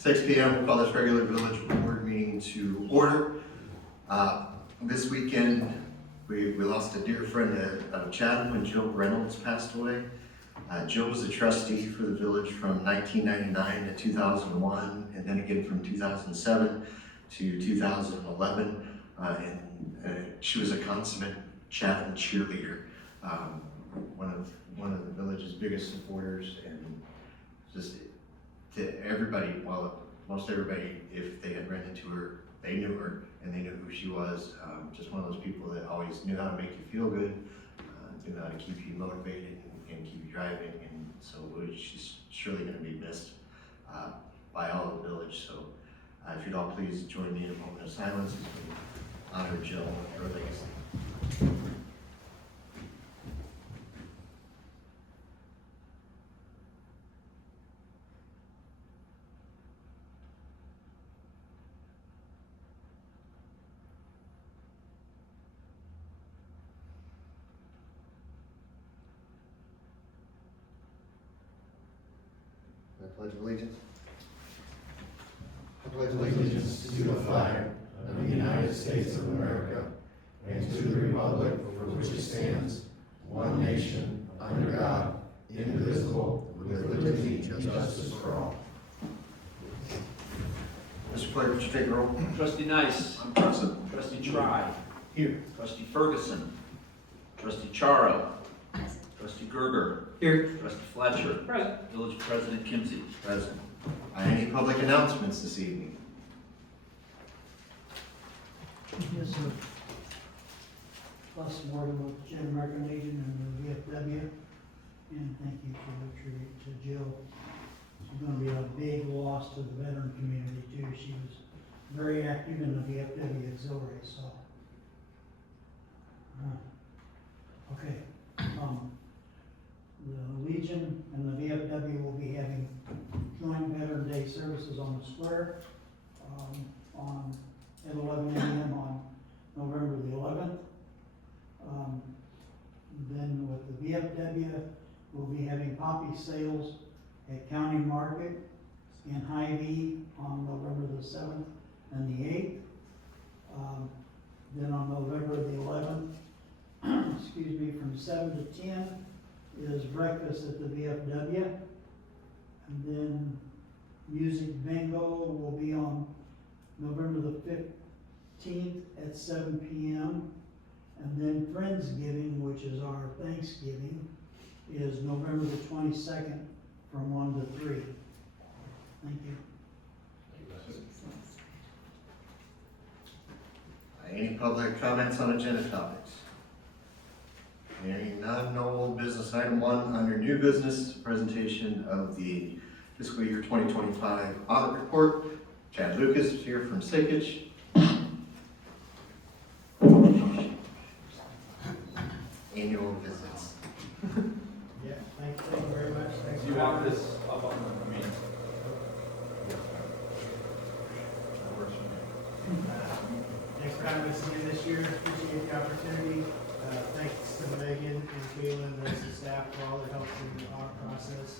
6 p.m. We'll call this regular village board meeting to order. This weekend, we lost a dear friend of Chatham when Joe Reynolds passed away. Joe was a trustee for the village from 1999 to 2001, and then again from 2007 to 2011. And she was a consummate Chatham cheerleader, one of the village's biggest supporters, and just to everybody, well, most everybody, if they had run into her, they knew her and they knew who she was. Just one of those people that always knew how to make you feel good, knew how to keep you motivated and keep you driving. And so she's surely going to be missed by all of the village. So if you'd all please join me in a moment of silence as we honor Jill and her legacy. I pledge allegiance. I pledge allegiance to the flag of the United States of America and to the republic for which it stands, one nation, under God, indivisible, with liberty and justice for all. Mr. Clerk, would you take the roll? Trustee Nice. I'm present. Trustee Try. Here. Trustee Ferguson. Trustee Charo. Trustee Gerger. Here. Trustee Fletcher. Present. Village President Kimsey. Present. Any public announcements this evening? Yes, sir. Plus more with Jen American Legion and the VFW. And thank you for the tribute to Jill. It's going to be a big loss to the veteran community too. She was very active in the VFW auxiliary, so. Okay. The Legion and the VFW will be having joint Veteran Day services on the square at 11 a.m. on November the 11th. Then with the VFW, we'll be having poppy sales at County Market in Hy-Vee on November the 7th and the 8th. Then on November the 11th, excuse me, from 7 to 10 is breakfast at the VFW. And then music bingo will be on November the 15th at 7 p.m. And then Friendsgiving, which is our Thanksgiving, is November the 22nd from 1 to 3. Thank you. Any public comments on agenda topics? Hearing none, no old business. Item 1 under new business, presentation of the fiscal year 2025 audit report. Chad Lucas is here from Sikich. Annual visits. Yeah, thank you very much. Thanks. Do you want this up on the meeting? Thanks for having us again this year. Appreciate the opportunity. Thanks to Megan and Caitlin and the rest of the staff for all their help in the audit process.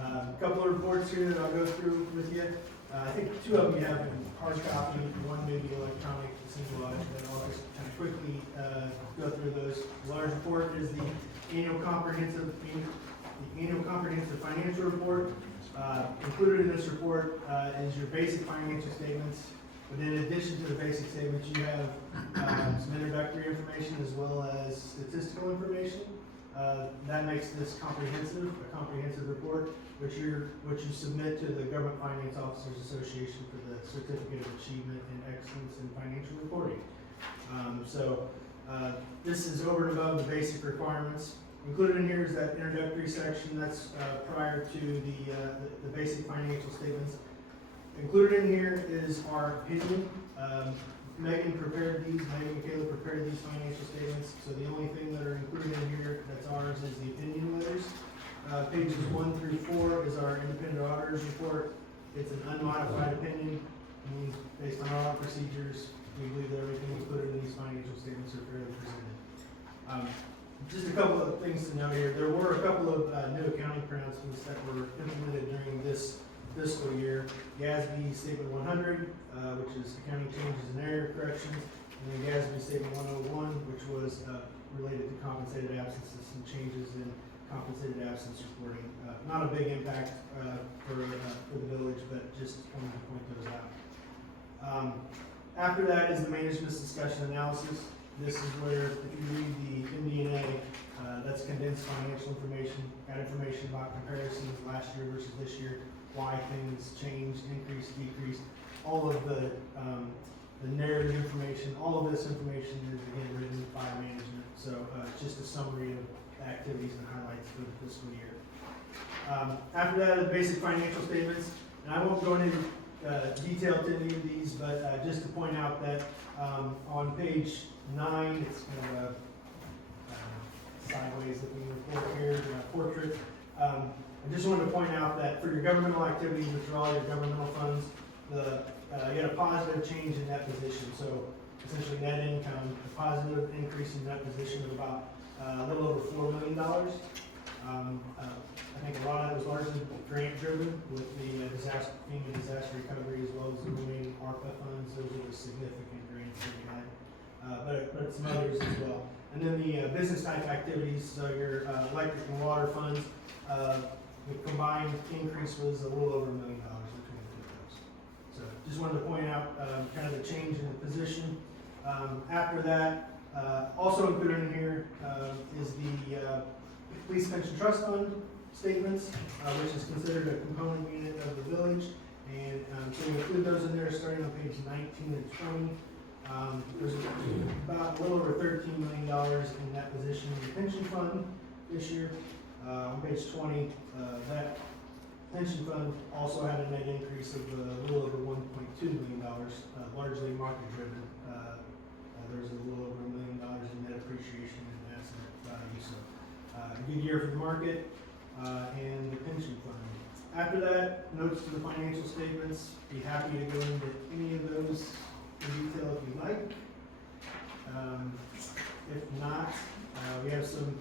A couple of reports here that I'll go through with you. I think 2 of them you have in hard copy, 1 maybe electronic, single audit, but I'll just kind of quickly go through those. The large report is the annual comprehensive financial report. Included in this report is your basic financial statements. But in addition to the basic statements, you have some introductory information as well as statistical information. That makes this a comprehensive report, which you submit to the Government Finance Officers Association for the Certificate of Achievement in Excellence in Financial Reporting. This is over and above the basic requirements. Included in here is that introductory section that's prior to the basic financial statements. Included in here is our opinion. Megan and Kayla prepared these financial statements, so the only thing that are included in here that's ours is the opinion letters. Pages 1 through 4 is our independent auditor's report. It's an unmodified opinion. It means based on our procedures, we believe that everything included in these financial statements are fairly presented. Just a couple of things to note here. There were a couple of new accounting pronouncements that were implemented during this fiscal year. GASB Statement 100, which is accounting changes and error corrections, and then GASB Statement 101, which was related to compensated absences, some changes in compensated absence reporting. Not a big impact for the village, but just wanted to point those out. After that is the management's discussion analysis. This is where, if you read the MD&A, that's condensed financial information, got information about comparisons last year versus this year, why things changed, increased, decreased, all of the narrative information, all of this information is again written by management. So it's just a summary of the activities and highlights for the fiscal year. After that, the basic financial statements, and I won't go into detail to any of these, but just to point out that on page 9, it's kind of a sideways looking report here, portrait. I just wanted to point out that for your governmental activities, which are all your governmental funds, you had a positive change in net position. So essentially net income, a positive increase in net position of about a little over $4 million. I think a lot of it was largely grant driven with the FEMA disaster recovery as well as the remaining ARPA funds. Those are the significant grants that we had, but some others as well. And then the business type activities, so your electric and water funds, the combined increase was a little over $1 million between the two of those. So just wanted to point out kind of the change in the position. After that, also included in here is the Police Pension Trust Fund statements, which is considered a component unit of the village. And so we include those in there starting on page 19 and 20. There's about a little over $13 million in that position in the pension fund this year. On page 20, that pension fund also had a net increase of a little over $1.2 million, largely market driven. There's a little over $1 million in net appreciation in asset value. So a good year for the market and the pension fund. After that, notes to the financial statements. Be happy to go into any of those in detail if you like. If not, we have some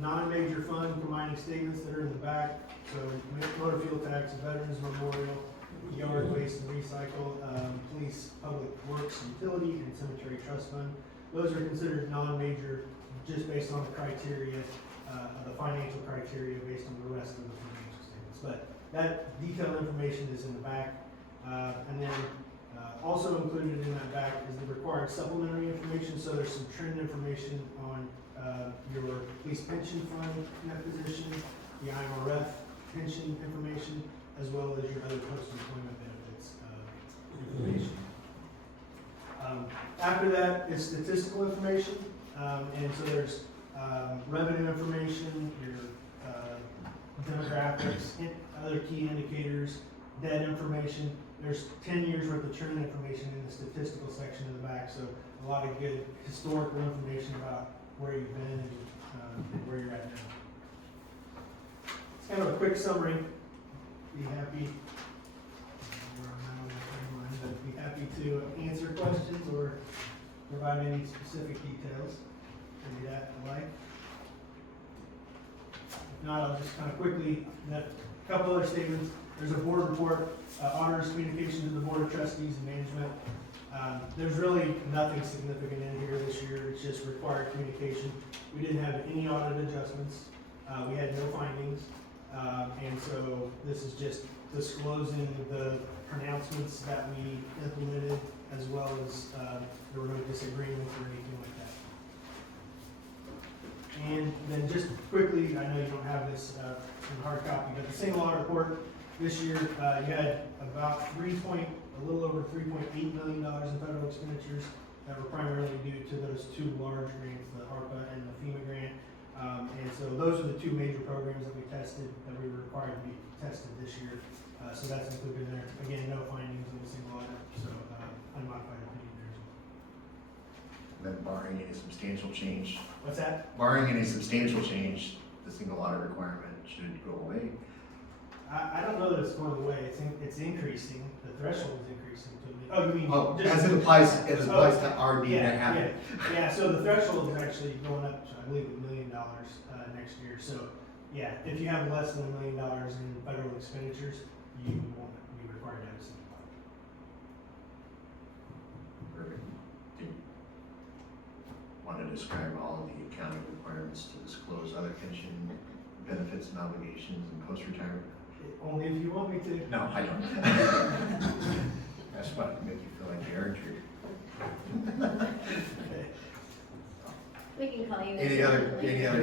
non-major fund combining statements that are in the back. So motor fuel tax, veterans memorial, yard waste and recycle, police, public works, utility, and cemetery trust fund. Those are considered non-major just based on the criteria, the financial criteria based on the rest of the financial statements. But that detailed information is in the back. And then also included in that back is the required supplementary information. So there's some trend information on your police pension fund net position, the IMRF pension information, as well as your other post-employment benefits information. After that is statistical information, and so there's revenue information, your demographics, other key indicators, debt information. There's 10 years worth of trend information in the statistical section in the back, so a lot of good historical information about where you've been and where you're at now. It's kind of a quick summary. Be happy, be happy to answer questions or provide any specific details. Maybe that I like. If not, I'll just kind of quickly, a couple other statements. There's a board report, auditor's communication to the board of trustees and management. There's really nothing significant in here this year. It's just required communication. We didn't have any audit adjustments. We had no findings. And so this is just disclosing the pronouncements that we implemented, as well as there were no disagreements or anything like that. And then just quickly, I know you don't have this in hard copy, but the single audit report this year, you had about a little over $3.8 million in federal expenditures that were primarily due to those two large grants, the ARPA and the FEMA grant. And so those are the two major programs that we tested, that we were required to be tested this year. So that's included in there. Again, no findings in the single audit, so unmodified opinion there as well. Then barring any substantial change, What's that? barring any substantial change, the single audit requirement should go away. I don't know that it's going away. It's increasing. The threshold is increasing to me. Oh, you mean? Oh, just- as it applies to our need to have it. Yeah, so the threshold is actually going up to, I believe, $1 million next year. So, yeah, if you have less than $1 million in federal expenditures, you won't be required to have a single file. Perfect. Do you want to describe all of the accounting requirements to disclose other pension benefits and obligations and post-retirement? Only if you want me to. No, I don't. That's fun, to make you feel like you earned your. We can call you. Any other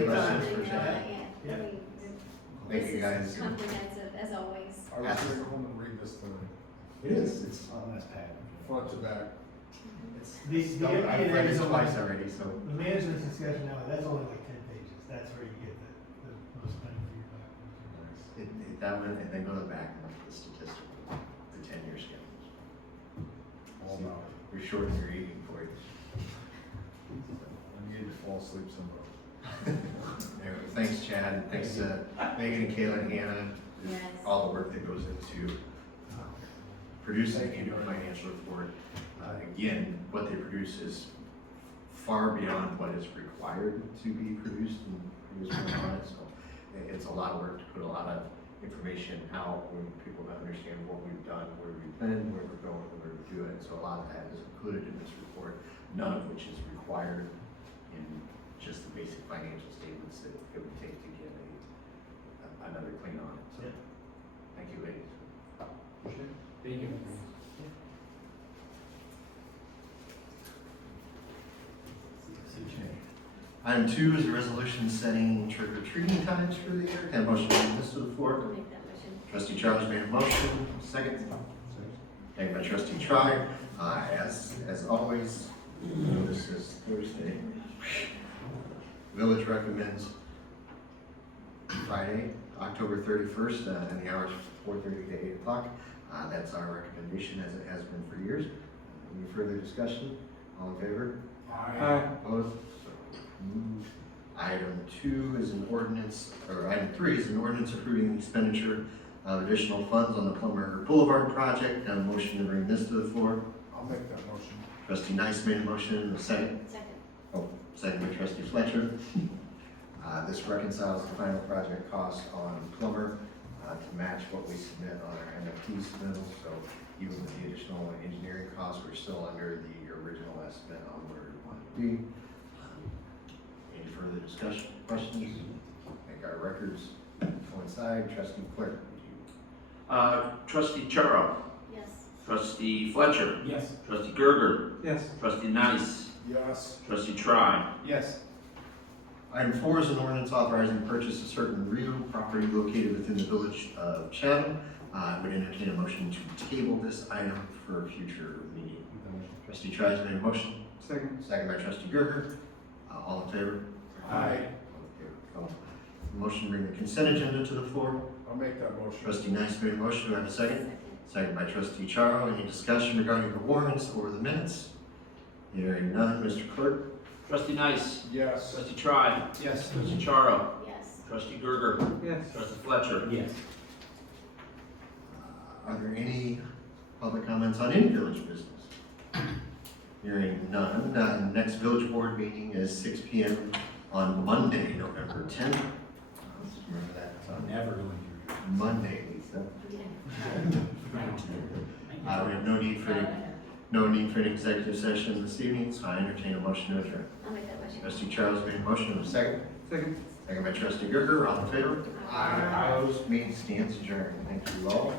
questions for Chad? Yeah. Thank you, guys. This is comprehensive, as always. I was gonna go home and read this tonight, It is, it's, front to back. I've read it twice already, so. The management discussion now, that's only like 10 pages. That's where you get the most bang for your buck. That one, and then go to the back and look at the statistical, the 10-year schedules. All about. You're shortening your eating for you. I need to fall asleep somewhere. Anyway, thanks Chad, and thanks Megan and Kayla and Hannah, Yes. all the work that goes into producing the annual financial report. Again, what they produce is far beyond what is required to be produced and produced on it, so it's a lot of work to put a lot of information out when people don't understand what we've done, where we've been, where we're going, where we're doing. So a lot of that is included in this report, none of which is required in just the basic financial statements that it would take to get another clean audit. So, Yeah. thank you, ladies. Thank you. Item 2 is a resolution setting trick or treating times for the year. Can I motion to bring this to the I'll floor? make that motion. Trustee Charles made a motion, second. Second by trustee Tribe. As always, this is Thursday. Village recommends Friday, October 31st, and the hours 4:30 to 8 o'clock. That's our recommendation as it has been for years. Any further discussion? All in favor? Opposed? So moved. Item 2 is an ordinance, or item 3 is an ordinance approving the expenditure of additional funds on the Plummer Boulevard project. Got a motion to bring this to the floor. I'll make that motion. Trustee Nice made a motion, and a second. Second. Second by trustee Fletcher. This reconciles the final project cost on Plummer to match what we submit on our MFT submittal. So even with the additional engineering costs, we're still under the original estimate on where we want to be. Any further discussion, questions? I think our records coincide. Trustee Clerk, would you? Trustee Charo. Yes. Trustee Fletcher. Yes. Trustee Gerger. Yes. Trustee Nice. Yes. Trustee Tribe. Yes. Item 4 is an ordinance authorizing the purchase of certain real property located within the village of Chatham. I would entertain a motion to table this item for a future meeting. Trustee Trice made a motion. Second. Second by trustee Gerger. All in favor? Aye. All in favor. Cool. Motion to bring the consent agenda to the floor. I'll make that motion. Trustee Nice made a motion. Do I have a second? Second by trustee Charo. Any discussion regarding the warrants or the minutes? Hearing none. Mr. Clerk? Trustee Nice. Yes. Trustee Tribe. Yes. Trustee Charo. Yes. Trustee Gerger. Yes. Trustee Fletcher. Yes. Are there any public comments on any village business? Hearing none. Next village board meeting is 6 p.m. on Monday, November 10th. Remember that? It's on Never going to. Monday, Lisa. We have no need for an executive session this evening, so I entertain a motion to adjourn. I'll make that motion. Trustee Charles made a motion. And a second. Second. Second by trustee Gerger. All in favor? Aye. Opposed? Meeting stands adjourned. Thank you all.